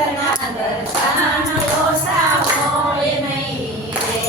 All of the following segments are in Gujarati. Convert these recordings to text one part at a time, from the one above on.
દર્શન ઓછા હોય નહીં રે.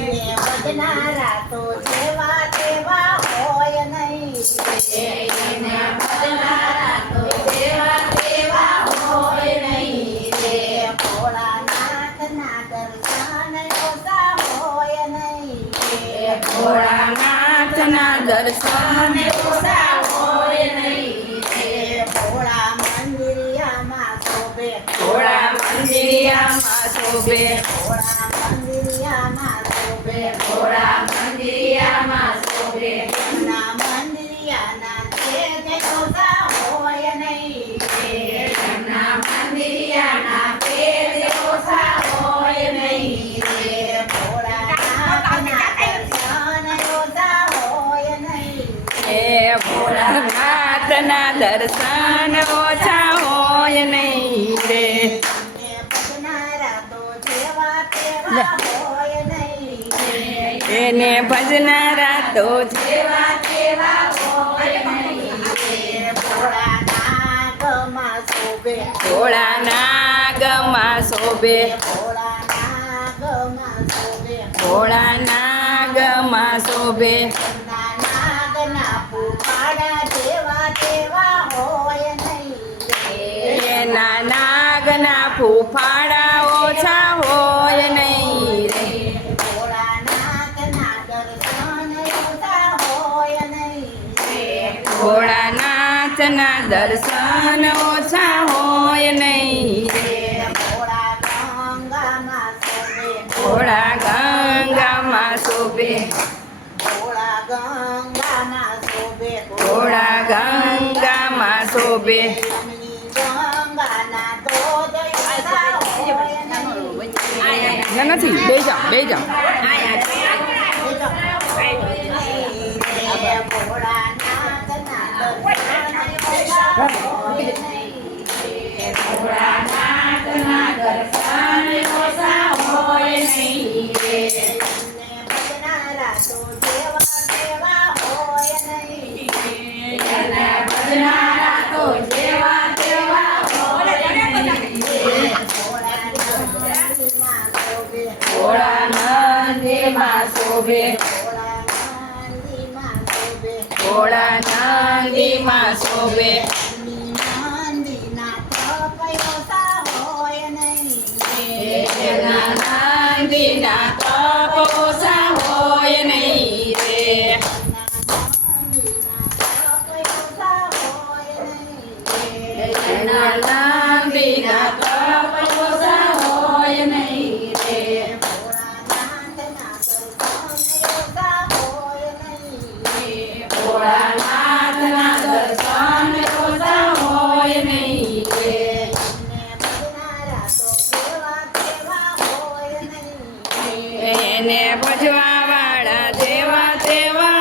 એને ભજનારા તો જેવા તેવા હોય નહીં રે. એને ભજનારા તો જેવા તેવા હોય નહીં રે. ભોળાનાથના દર્શન ઓછા હોય નહીં રે. ભોળાનાથના દર્શન ઓછા હોય નહીં રે. ભોળા મંદિરિયામાં શોભે. ભોળા મંદિરિયામાં શોભે. ભોળા મંદિરિયામાં શોભે. ભોળા મંદિરિયામાં શોભે. એમના મંદિરિયાના તેજ ઓછા હોય નહીં રે. એમના મંદિરિયાના તેજ ઓછા હોય નહીં રે. ભોળાનાથના દર્શન ઓછા હોય નહીં એ ભોળાનાથના દર્શન ઓછા હોય નહીં રે. ને ભજનારા તો જેવા તેવા હોય નહીં રે. એને ભજનારા તો જેવા તેવા હોય નહીં રે. ભોળાનાગમાં શોભે. ભોળાનાગમાં શોભે. ભોળાનાગમાં શોભે. ભોળાનાગમાં શોભે. એમના નાગના પુપાડા જેવા તેવા હોય નહીં રે. એના નાગના ફૂફાડા ઓછા હોય નહીં રે. ભોળાનાથના દર્શન ઓછા હોય નહીં રે. ભોળાનાથના દર્શન ઓછા હોય નહીં રે. ભોળા ગંગામાં શોભે. ભોળા ગંગામાં શોભે. ભોળા ગંગામાં શોભે. ભોળા ગંગામાં શોભે. એમની ગંગાના ધોધ ઓછા હોય નહીં. નથી બે જાઓ બે જાઓ. ભોળાનાથના દર્શન ઓછા હોય નહીં રે. ભોળાનાથના દર્શન ઓછા હોય નહીં રે. ને ભજનારા તો જેવા તેવા હોય નહીં રે. એના ભજનારા તો જેવા તેવા હોય નહીં રે. ભોળા નંદીમાં શોભે. ભોળા નંદીમાં શોભે. ભોળા નંદીમાં ભોળા નંદીમાં શોભે. શોભે. નંદીના તપ ઓછા હોય નહીં રે. એના નંદીના તપ ઓછા હોય નહીં રે. એના નંદીના તપ ઓછા હોય નહીં રે. ભોળાનાથના દર્શન ઓછા હોય નહીં રે. એને ભજવા વાળા જેવા તેવા